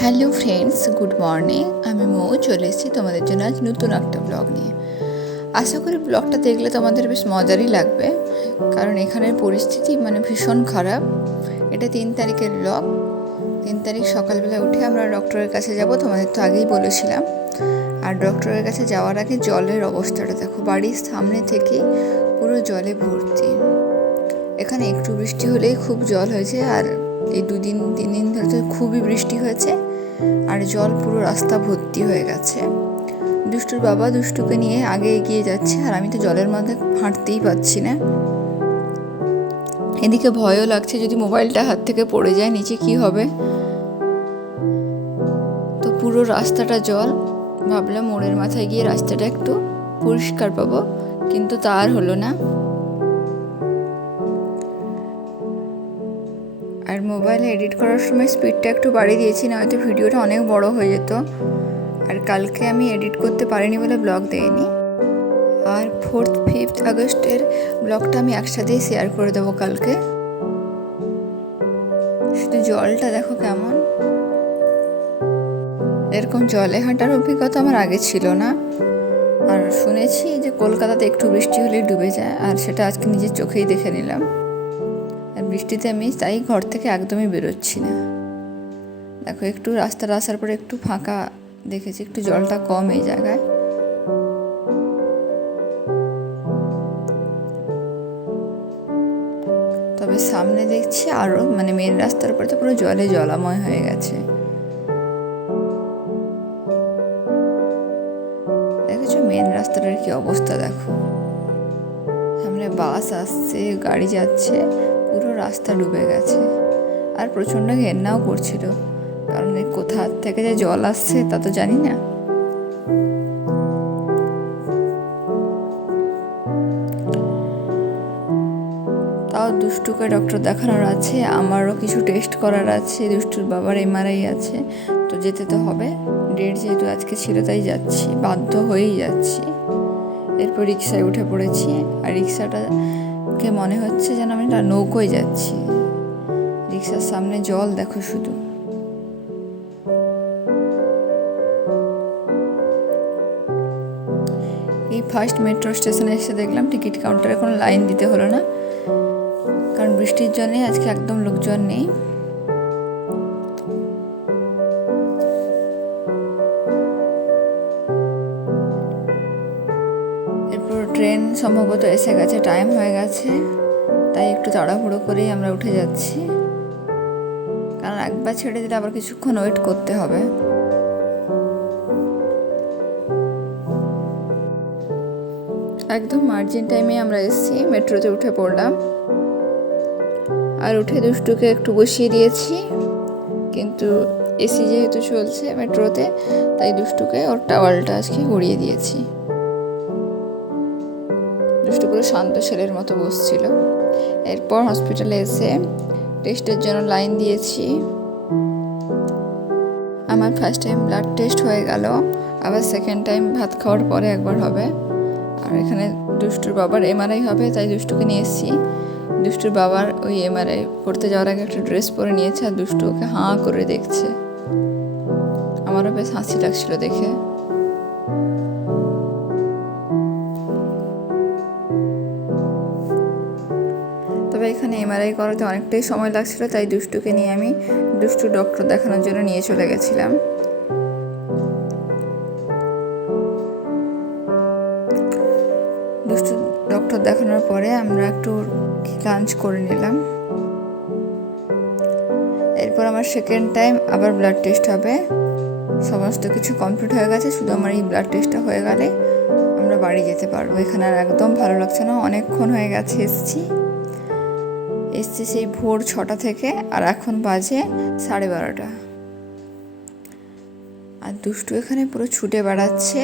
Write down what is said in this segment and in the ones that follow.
Hello friends good morning আমি মৌ, চলে এসেছি তোমাদের জন্য আজ নতুন একটা ব্লগ নিয়ে। আশা করি ব্লগটা দেখলে তোমাদের বেশ মজারই লাগবে, কারণ এখানের পরিস্থিতি মানে ভীষণ খারাপ। এটা তিন তারিখের ব্লগ তিন তারিখ সকালবেলা উঠে আমরা ডক্টরের কাছে যাব, তোমাদের তো আগেই বলেছিলাম। আর ডক্টরের কাছে যাওয়ার আগে জলের অবস্থাটা দেখো, বাড়ির সামনে থেকে পুরো জলে ভর্তি। এখানে একটু বৃষ্টি হলেই খুব জল হয়েছে, আর এই দুদিন, তিন দিন ধরে তো খুবই বৃষ্টি হয়েছে আর জল পুরো রাস্তা ভর্তি হয়ে গেছে। দুষ্টুর বাবা দুষ্টুকে নিয়ে আগে এগিয়ে যাচ্ছে আর আমি তো জলের মধ্যে হাঁটতেই পাচ্ছি না। এদিকে ভয়ও লাগছে যদি মোবাইলটা হাত থেকে পড়ে যায়, নিচে কি হবে? তো পুরো রাস্তাটা জল। ভাবলাম মোড়ের মাথায় গিয়ে রাস্তাটা একটু পরিষ্কার পাবো, কিন্তু তা আর হলো না। আর মোবাইলে এডিট করার সময় স্পিডটা একটু বাড়িয়ে দিয়েছি, না হয়তো ভিডিওটা অনেক বড় হয়ে যেত। আর কালকে আমি এডিট করতে পারিনি বলে ব্লগ দেয়নি আর ফোর্থ, ফিফথ আগস্টের ব্লগটা আমি একসাথেই শেয়ার করে দেবো কালকে। শুধু জলটা দেখো কেমন। এরকম জলে হাঁটার অভিজ্ঞতা আমার আগে ছিল না। আর শুনেছি যে কলকাতাতে একটু বৃষ্টি হলে ডুবে যায়, আর সেটা আজকে নিজের চোখেই দেখে নিলাম। আর বৃষ্টিতে আমি তাই ঘর থেকে একদমই বেরোচ্ছি না। দেখো, একটু রাস্তাটা আসার পরে একটু ফাঁকা দেখেছি, একটু জলটা কম এই জায়গায়। তবে সামনে দেখছি আরও মানে মেন রাস্তার উপরে তো পুরো জলে জলাময় হয়ে গেছে। দেখেছ মেন রাস্তাটার কি অবস্থা দেখো। সামনে বাস আসছে, গাড়ি যাচ্ছে। পুরো রাস্তা ডুবে গেছে। আর প্রচণ্ড ঘেন্নাও করছিল। কারণ কোথা থেকে যে জল আসছে তা তো জানি না। তাও দুষ্টুকে ডক্টর দেখানোর আছে, আমারও কিছু টেস্ট করার আছে দুষ্টুর বাবার এমআরআই আছে। তো যেতে তো হবে। ডেট যেহেতু আজকে ছিল তাই যাচ্ছি, বাধ্য হয়েই যাচ্ছি। এরপর রিক্সায় উঠে পড়েছি, আর রিক্সাটাকে মনে হচ্ছে যেন আমি একটা নৌকোয় যাচ্ছি। রিক্সার সামনে জল দেখো শুধু। এই ফার্স্ট মেট্রো স্টেশনে এসে দেখলাম টিকিট কাউন্টারে কোনো লাইন দিতে হলো না। কারণ বৃষ্টির জন্যে আজকে একদম লোকজন নেই। ট্রেন সম্ভবত এসে গেছে টাইম হয়ে গেছে। তাই একটু তাড়াহুড়ো করেই আমরা উঠে যাচ্ছি। কারণ একবার ছেড়ে দিলে আবার কিছুক্ষণ ওয়েট করতে হবে। একদম মার্জিন টাইমে আমরা এসেছি, মেট্রোতে উঠে পড়লাম। আর উঠে দুষ্টুকে একটু বসিয়ে দিয়েছি। কিন্তু এসি যেহেতু চলছে মেট্রোতে, তাই দুষ্টুকে ওর টাওয়ালটা আজকে গড়িয়ে দিয়েছি। দুষ্টু পুরো শান্ত ছেলের মতো বসছিল। এরপর হসপিটালে এসে টেস্টের জন্য লাইন দিয়েছি। আমার ফার্স্ট টাইম ব্লাড টেস্ট হয়ে গেল, আবার সেকেন্ড টাইম ভাত খাওয়ার পরে একবার হবে। আর এখানে দুষ্টুর বাবার এমআরআই হবে, তাই দুষ্টুকে নিয়ে এসেছি দুষ্টুর বাবার ওই এমআরআই করতে যাওয়ার আগে একটা ড্রেস পরে নিয়েছে, আর দুষ্টু ওকে হাঁ করে দেখছে। আমারও বেশ হাসি লাগছিল দেখে। তবে এখানে এমআরআই করাতে অনেকটাই সময় লাগছিল, তাই দুষ্টুকে নিয়ে আমি দুষ্টু ডক্টর দেখানোর জন্য নিয়ে চলে গেছিলাম। দুষ্টু ডক্টর দেখানোর পরে আমরা একটু লাঞ্চ করে নিলাম। এরপর আমার সেকেন্ড টাইম আবার ব্লাড টেস্ট হবে। সমস্ত কিছু কমপ্লিট হয়ে গেছে, শুধু আমার এই ব্লাড টেস্টটা হয়ে গেলে আমরা বাড়ি যেতে পারব। এখানে আর একদম ভালো লাগছে না, অনেকক্ষণ হয়ে গেছে এসছি। এসছি সেই ভোর ছটা থেকে, আর এখন বাজে সাড়ে বারোটা। আর দুষ্টু এখানে পুরো ছুটে বেড়াচ্ছে,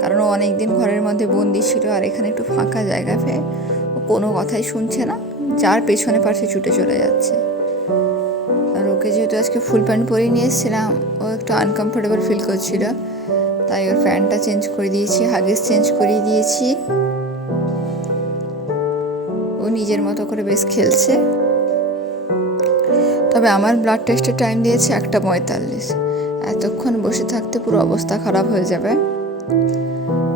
কারণ ও অনেক দিন ঘরের মধ্যে বন্দি ছিল, আর এখানে একটু ফাঁকা জায়গা পেয়ে ও কোনো কথাই শুনছে না, যার পেছনে পাশে ছুটে চলে যাচ্ছে। আর ওকে যেহেতু আজকে ফুল প্যান্ট পরিয়ে নিয়ে এসেছিলাম, ও একটু আনকমফোর্টেবল ফিল করছিল, তাই ওর প্যান্টটা চেঞ্জ করে দিয়েছি, হাগিস চেঞ্জ করিয়ে দিয়েছি। ও নিজের মতো করে বেশ খেলছে। তবে আমার ব্লাড টেস্টের টাইম দিয়েছে একটা পঁয়তাল্লিশ। এতক্ষণ বসে থাকতে পুরো অবস্থা খারাপ হয়ে যাবে।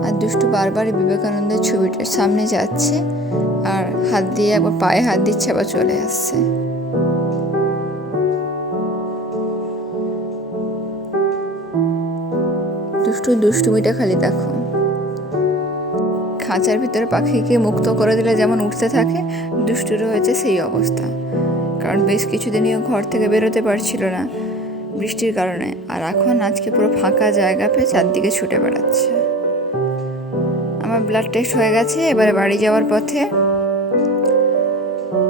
আর দুষ্টু বারবারই বিবেকানন্দের ছবিটার সামনে যাচ্ছে আর হাত দিয়ে একবার পায়ে হাত দিচ্ছে, আবার চলে আসছে। দুষ্টু দুষ্টুমিটা খালি দেখো। খাঁচার ভিতরে পাখিকে মুক্ত করে দিলে যেমন উঠতে থাকে দুষ্টুরও হয়েছে সেই অবস্থা। কারণ বেশ কিছুদিনই ঘর থেকে বেরোতে পারছিল না বৃষ্টির কারণে, আর এখন আজকে পুরো ফাঁকা জায়গা পেয়ে চারদিকে ছুটে বেড়াচ্ছে। আমার ব্লাড টেস্ট হয়ে গেছে, এবারে বাড়ি যাওয়ার পথে।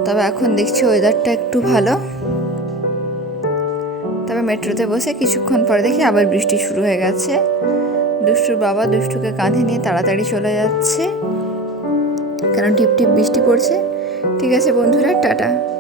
তবে এখন দেখছি ওয়েদারটা একটু ভালো। তবে মেট্রোতে বসে কিছুক্ষণ পরে দেখি আবার বৃষ্টি শুরু হয়ে গেছে। দুষ্টুর বাবা দুষ্টুকে কাঁধে নিয়ে তাড়াতাড়ি চলে যাচ্ছে। কারণ টিপ টিপ বৃষ্টি পড়ছে। ঠিক আছে বন্ধুরা, টাটা।